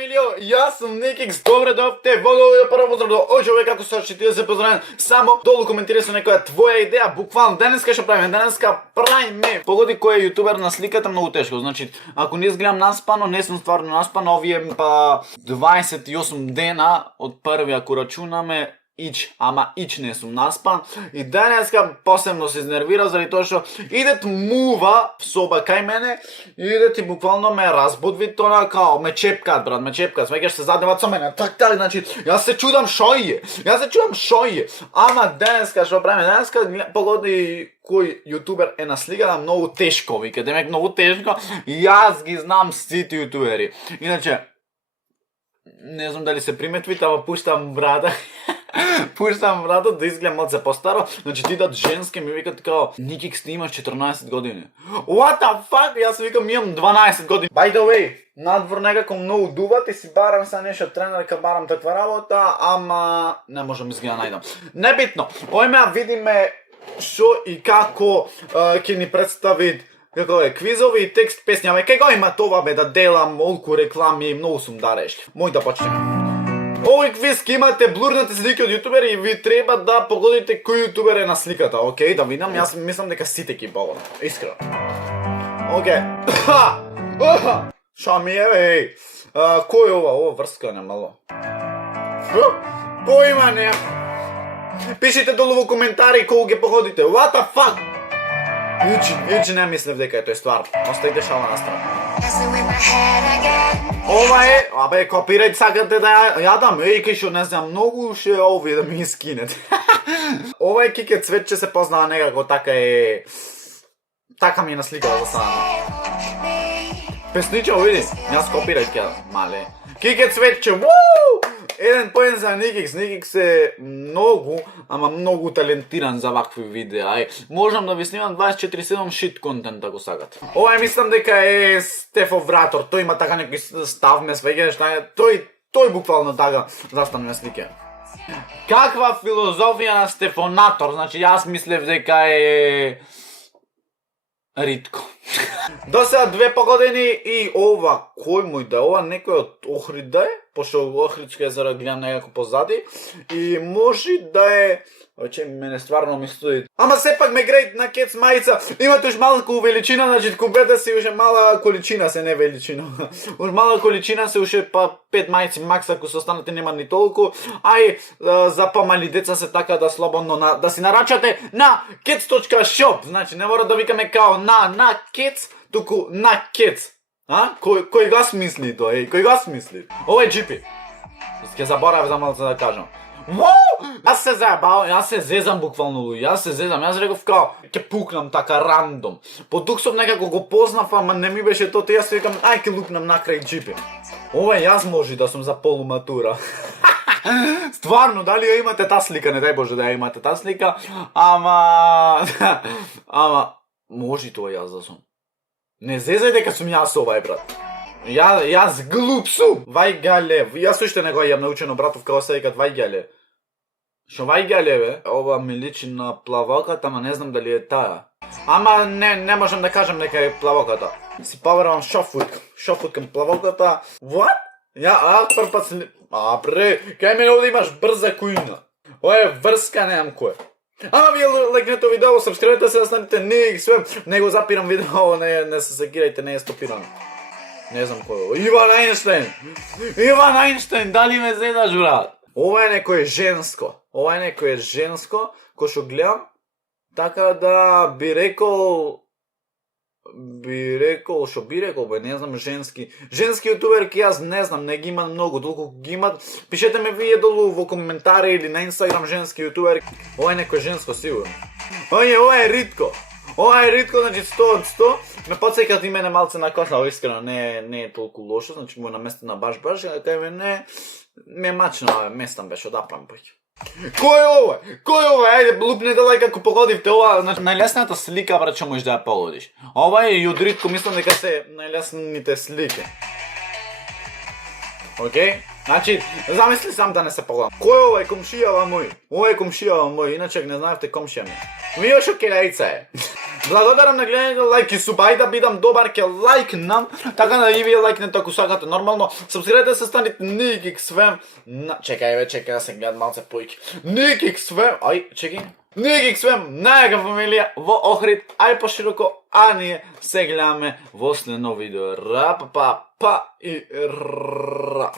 Милио, јас сум Никикс, добре дојавте во новиот прво поздрав до овој човек, како се ти да се поздравам, само долу коментирај со некоја твоја идеја, буквално денеска што правиме, погоди кој е јутубер на сликата, многу тешко, значи, ако не изгледам наспано, не сум стварно наспано, овие па 28 дена од први, ако рачунаме, ама не сум наспан и денеска посебно се изнервира заради тоа што идет мува в соба кај мене и идет и буквално ме разбудви тоа као ме чепкаат брат, ме чепкаат, свеќаш се задневат со мене, так, значи јас се чудам шо е, ама денеска што правиме, денеска погоди кој јутубер е на сликата многу тешко, вика, демек многу тешко, јас ги знам сите јутубери, иначе не знам дали се приметвите, ама пуштам брада да изгледам малце постаро, значи ти дат женски ми викат као Никикс ти имаш 14 години. What the fuck? Јас викам имам 12 години. By the way, надвор некако многу дуват и си барам са нешто тренер дека барам таква работа, ама не можам изгледа најдам. Небитно, ојме видиме шо и како ќе ни представи како е квизови и текст песња, кај го има това бе да делам олку реклами и многу сум дарешли. Мој да почнеме. Овој квиз ке имате блурнати слики од јутубери и ви треба да погодите кој јутубер е на сликата, окей, да видам, јас мислам дека сите ќе погодам, искрено. Окей. Шо ми е, еј? Кој е ова? Ова врскане мало. Поима не. Пишите долу во коментари кога ќе погодите. What the fuck? Јучи не мислев дека е тој ствар. Оставите шала на страна. Ова е, абе, копирајте сакате да јадам, кај шо не знам, многу ше овие да ми ги скинете. Ова е Кике Цветче, се познава некако, така е... Така ми е на сликата за сада. Песниче, види, јас копирајте ќе, мале. Кике Цветче, вуу! Еден поен за Никикс. Никикс е многу, ама многу талентиран за вакви видеа. Можам да ви снимам 24/7 шит контент ако сакате. Ова мислам дека е Стефо Вратор. Тој има така некој став, ме свеќаш, тој буквално така застанува слика. Каква филозофија на Стефонатор? Значи јас мислев дека е Ритко. До сега 2 погодени и ова, кој мој да е ова, некој од Охрид да е, пошто Охридска езера гледам некако позади, и може да е, оче мене стварно ми студи. Ама сепак ме грејт на кец мајца, имате уж малку величина, значи купете си уше мала количина, се не величина. Уж мала количина се уше па 5 мајци макс, ако се останате нема ни толку, за помали деца се така да слободно да си нарачате на kets.shop, значи не мора да викаме као на кец, туку на кец. Кој го смисли тоа, кој го смисли? Ова е джипи. Ке заборавам за малце да кажам. Јас се заебавам, јас се зезам буквално, јас реков као, ќе пукнам така рандом. По тук сум некако го познав, ама не ми беше тоа, јас викам, ќе лупнам накрај джипи. Ова јас може да сум за полуматура. Стварно, дали ја имате таа слика, не дај Боже да ја имате таа слика, ама може тоа јас да сум. Не зезај дека сум јас овај, брат. Јас глуп сум. Вајгале. Јас уште не го јам научено, братов, како се викат Вајгале. Шо Вајгале, бе? Ова ми личи на плавоката, ама не знам дали е таа. Ама не можам да кажам дека е плавоката. Си поверувам шофуткам плавоката. What? Прв си... бре, кај мене овде имаш брза кујна. Ова е врска, немам кој. Ама вие лайкнете видео, сабскрибете се да станете Никикс, не го запирам видео, не се секирајте, не е стопирано. Не знам кој е. Иван Ајнштейн, дали ме зедаш, брат? Ова е некој женско, кој што гледам, така да би рекол, бе, не знам, женски јутуберки, јас не знам, не ги имам многу, толку ги имат, пишете ме вие долу во коментари или на Инстаграм женски јутуберки, ова е некој женско сигурно. Ова е Ритко, значи 100 од 100, ме подсекат и мене малце на коша, искрено, не е толку лошо, значи му е наместена баш, кај мене, ми е мачно, местам беше, одапрам паќе. Кој е ова? Ајде, лупнете лајк ако погодивте ова, значи најлесната слика, брат, што можеш да ја погодиш. Ова е и од Ритко, мислам дека се најлесните слики. Океј? Значи, замисли сам да не се погодам. Кој е ова? Комшијава мој. Ова е комшијава мој, иначе не знаевте комшија ми. Мијошо Келејца е. Благодарам на гледање, лайк и суп, ајде да бидам добар, ке лайкнам, така да и вие лайкнете ако сакате нормално. Сабскрајбете се, станите NickXFam. Чекај да се гледат малце појки. NickXFam, чекај. NickXFam, најака фамилија во Охрид, ај пошироко, а ние се гледаме во следно видео. Ра, па, и ра.